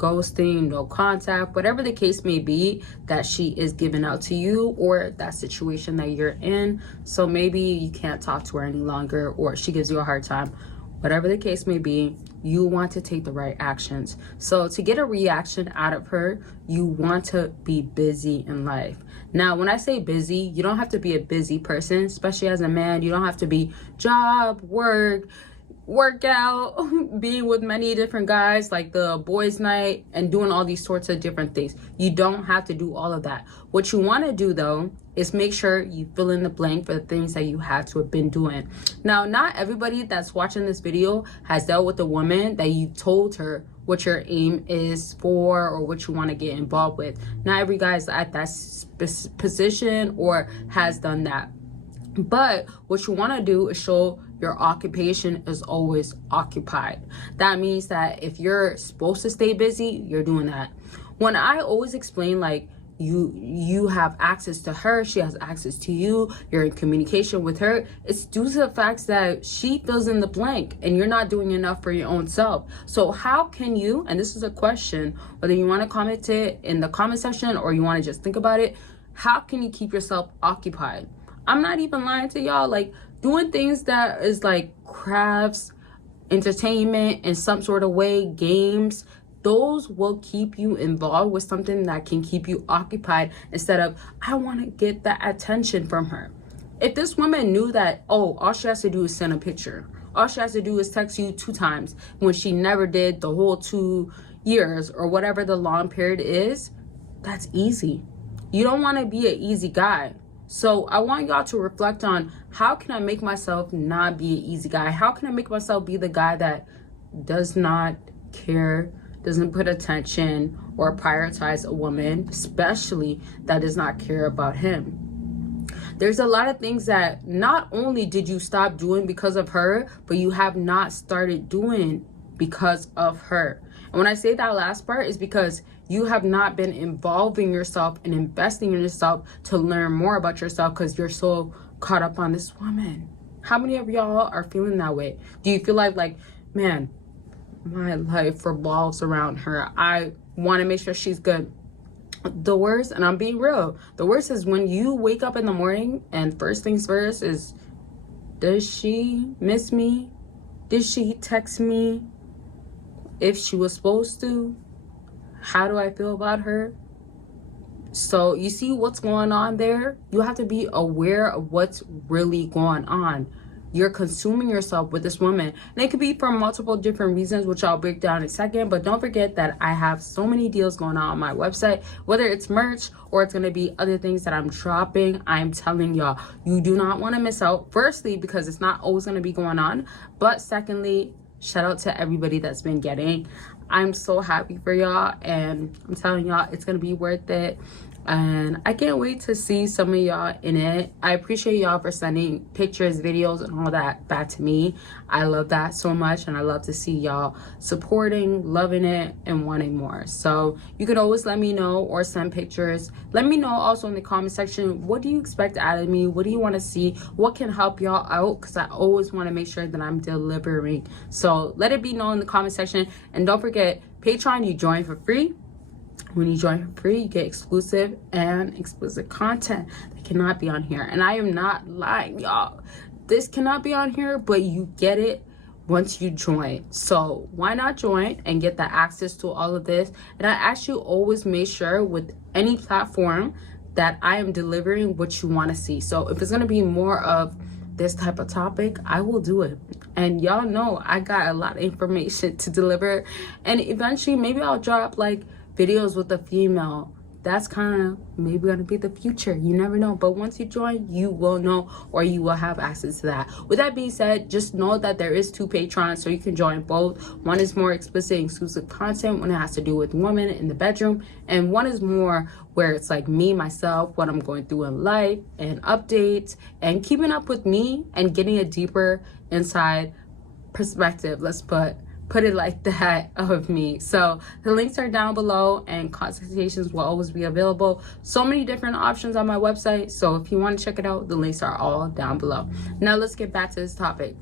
ghosting, no contact, whatever the case may be that she is giving out to you, or that situation that you're in. So maybe you can't talk to her any longer, or she gives you a hard time. Whatever the case may be, you want to take the right actions. So to get a reaction out of her, you want to be busy in life. Now, when I say busy, you don't have to be a busy person, especially as a man. You don't have to be job, workout, being with many different guys, like the boys' night, and doing all these sorts of different things. You don't have to do all of that. What you want to do, though, is make sure you fill in the blank for the things that you have to have been doing. Now, not everybody that's watching this video has dealt with a woman that you told her what your aim is for or what you want to get involved with. Not every guy is at that position or has done that. But what you want to do is show your occupation is always occupied. That means that if you're supposed to stay busy, you're doing that. When I always explain, like, you have access to her, she has access to you, you're in communication with her, it's due to the fact that she fills in the blank and you're not doing enough for your own self. So how can you, and this is a question, whether you want to comment it in the comment section or you want to just think about it, how can you keep yourself occupied? I'm not even lying to y'all. Like, doing things that is like crafts, entertainment in some sort of way, games, those will keep you involved with something that can keep you occupied instead of, I want to get that attention from her. If this woman knew that, oh, all she has to do is send a picture, all she has to do is text you 2 times when she never did the whole 2 years or whatever the long period is, that's easy. You don't want to be an easy guy. So I want y'all to reflect on, how can I make myself not be an easy guy? How can I make myself be the guy that does not care, doesn't put attention or prioritize a woman, especially that does not care about him? There's a lot of things that not only did you stop doing because of her, but you have not started doing because of her. And when I say that last part is because you have not been involving yourself and investing in yourself to learn more about yourself because you're so caught up on this woman. How many of y'all are feeling that way? Do you feel like, man, my life revolves around her. I want to make sure she's good. The worst, and I'm being real, the worst is when you wake up in the morning and first things first is, does she miss me? Did she text me? If she was supposed to, how do I feel about her? So you see what's going on there? You have to be aware of what's really going on. You're consuming yourself with this woman. And it could be for multiple different reasons, which I'll break down in a second. But don't forget that I have so many deals going on my website, whether it's merch or it's going to be other things that I'm dropping. I'm telling y'all, you do not want to miss out. Firstly, because it's not always going to be going on. But secondly, shout out to everybody that's been getting. I'm so happy for y'all, and I'm telling y'all, it's gonna be worth it. And I can't wait to see some of y'all in it. I appreciate y'all for sending pictures, videos, and all that back to me. I love that so much, and I love to see y'all supporting, loving it, and wanting more. So you can always let me know or send pictures. Let me know also in the comment section, what do you expect out of me? What do you want to see? What can help y'all out? Because I always want to make sure that I'm delivering. So let it be known in the comment section. And don't forget, Patreon, you join for free. When you join for free, you get exclusive and explicit content that cannot be on here. And I am not lying, y'all. This cannot be on here, but you get it once you join. So why not join and get the access to all of this? And I actually always make sure with any platform that I am delivering what you want to see. So if it's going to be more of this type of topic, I will do it. And y'all know I got a lot of information to deliver. And eventually, maybe I'll drop like videos with a female. That's kind of maybe gonna be the future. You never know. But once you join, you will know, or you will have access to that. With that being said, just know that there is 2 Patrons, so you can join both. One is more explicit, exclusive content when it has to do with women in the bedroom, and one is more where it's like me, myself, what I'm going through in life, and updates, and keeping up with me, and getting a deeper inside perspective. Let's put it like that of me. So the links are down below, and consultations will always be available. So many different options on my website. So if you want to check it out, the links are all down below. Now let's get back to this topic.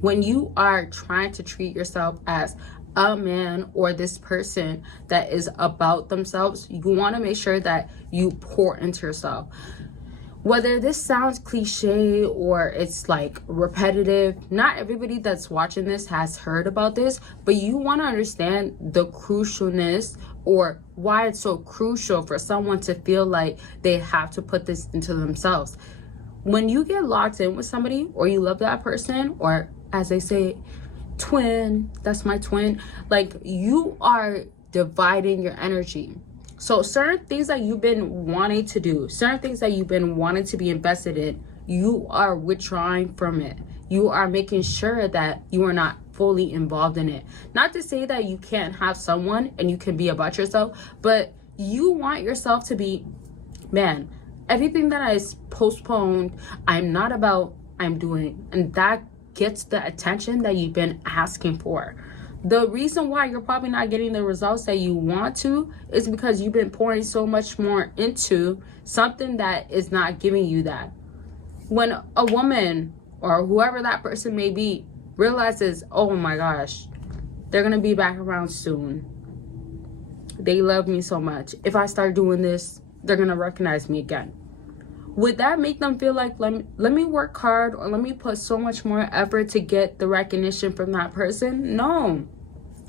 When you are trying to treat yourself as a man or this person that is about themselves, you want to make sure that you pour into yourself. Whether this sounds cliche or it's like repetitive, not everybody that's watching this has heard about this, but you want to understand the crucialness or why it's so crucial for someone to feel like they have to put this into themselves. When you get locked in with somebody, or you love that person, or as they say, twin, that's my twin, like, you are dividing your energy. So certain things that you've been wanting to do, certain things that you've been wanting to be invested in, you are withdrawing from it. You are making sure that you are not fully involved in it. Not to say that you can't have someone and you can be about yourself, but you want yourself to be, man, everything that is postponed, I'm not about, I'm doing. And that gets the attention that you've been asking for. The reason why you're probably not getting the results that you want to is because you've been pouring so much more into something that is not giving you that. When a woman or whoever that person may be realizes, oh my gosh, they're going to be back around soon. They love me so much. If I start doing this, they're going to recognize me again. Would that make them feel like, let me work hard, or let me put so much more effort to get the recognition from that person? No,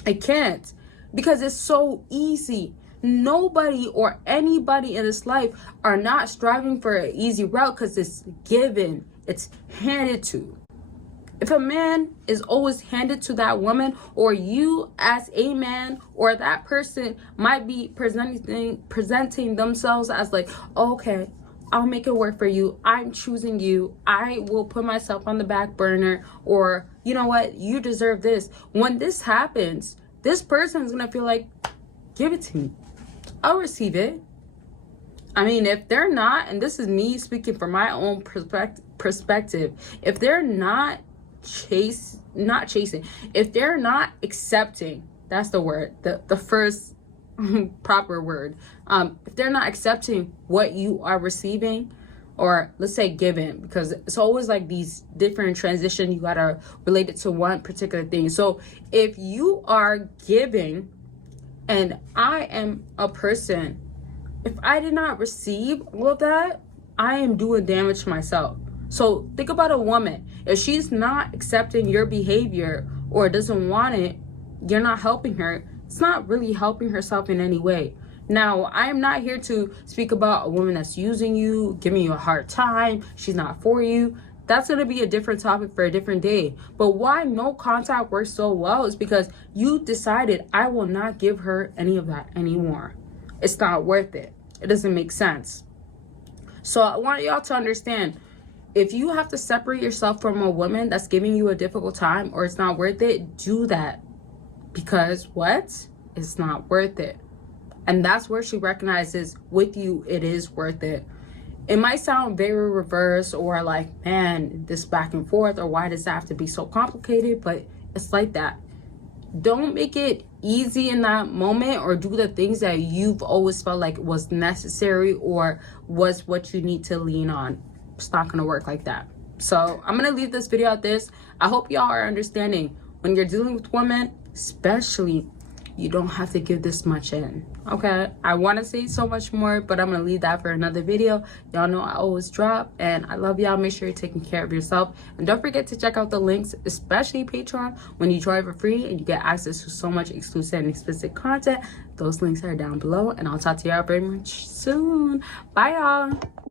I can't, because it's so easy. Nobody or anybody in this life are not striving for an easy route, because it's given, it's handed to. If a man is always handed to that woman, or you as a man or that person might be presenting themselves as like, okay, I'll make it work for you, I'm choosing you, I will put myself on the back burner, or you know what, you deserve this. When this happens, this person is gonna feel like, give it to me, I'll receive it. I mean, if they're not, and this is me speaking from my own perspective, if they're not chasing, if they're not accepting, that's the word, the first proper word, if they're not accepting what you are receiving, or let's say given, because it's always like these different transitions, you gotta relate it to one particular thing. So if you are giving, and I am a person, if I did not receive all of that, I am doing damage to myself. So think about a woman. If she's not accepting your behavior or doesn't want it, you're not helping her. It's not really helping herself in any way. Now, I am not here to speak about a woman that's using you, giving you a hard time, she's not for you. That's going to be a different topic for a different day. But why no contact works so well is because you decided, I will not give her any of that anymore. It's not worth it. It doesn't make sense. So I want y'all to understand, if you have to separate yourself from a woman that's giving you a difficult time, or it's not worth it, do that. Because what? It's not worth it. And that's where she recognizes with you, it is worth it. It might sound very reverse, or like, man, this back and forth, or why does that have to be so complicated? But it's like that. Don't make it easy in that moment, or do the things that you've always felt like was necessary or was what you need to lean on. It's not gonna work like that. So I'm gonna leave this video at this. I hope y'all are understanding, when you're dealing with women, especially, you don't have to give this much in, okay? I want to say so much more, but I'm gonna leave that for another video. Y'all know I always drop, and I love y'all. Make sure you're taking care of yourself, and don't forget to check out the links, especially Patreon. When you join for free and you get access to so much exclusive and explicit content, those links are down below, and I'll talk to y'all very much soon. Bye, y'all.